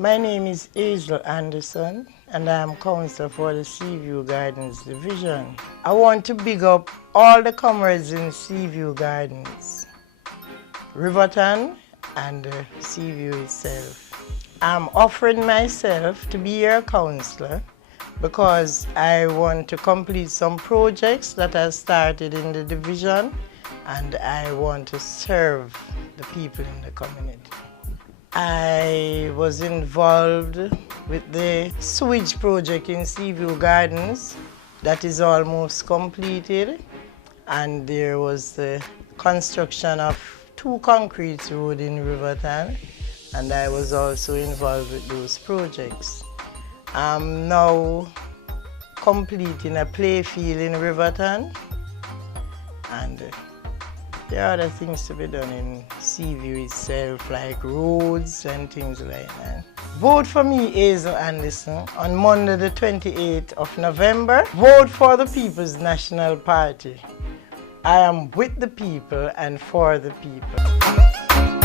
My name is Hazel and I am counsellor for the Seaview Gardens Division. I want to big up all the comrades in Seaview Gardens, Riverton and Seaview itself. I'm offering myself to be your counsellor because I want to complete some projects that I started in the division and I want to serve the people in the community. I was involved with the sewage project in Seaview Gardens that is almost completed, and there was the construction of 2 concrete roads in Riverton, and I was also involved with those projects. I'm now completing a play field in Riverton, and there are other things to be done in Seaview itself, like roads and things like that. Vote for me, Hazel Anderson, on Monday the 28th of November. Vote for the People's National Party. I am with the people and for the people.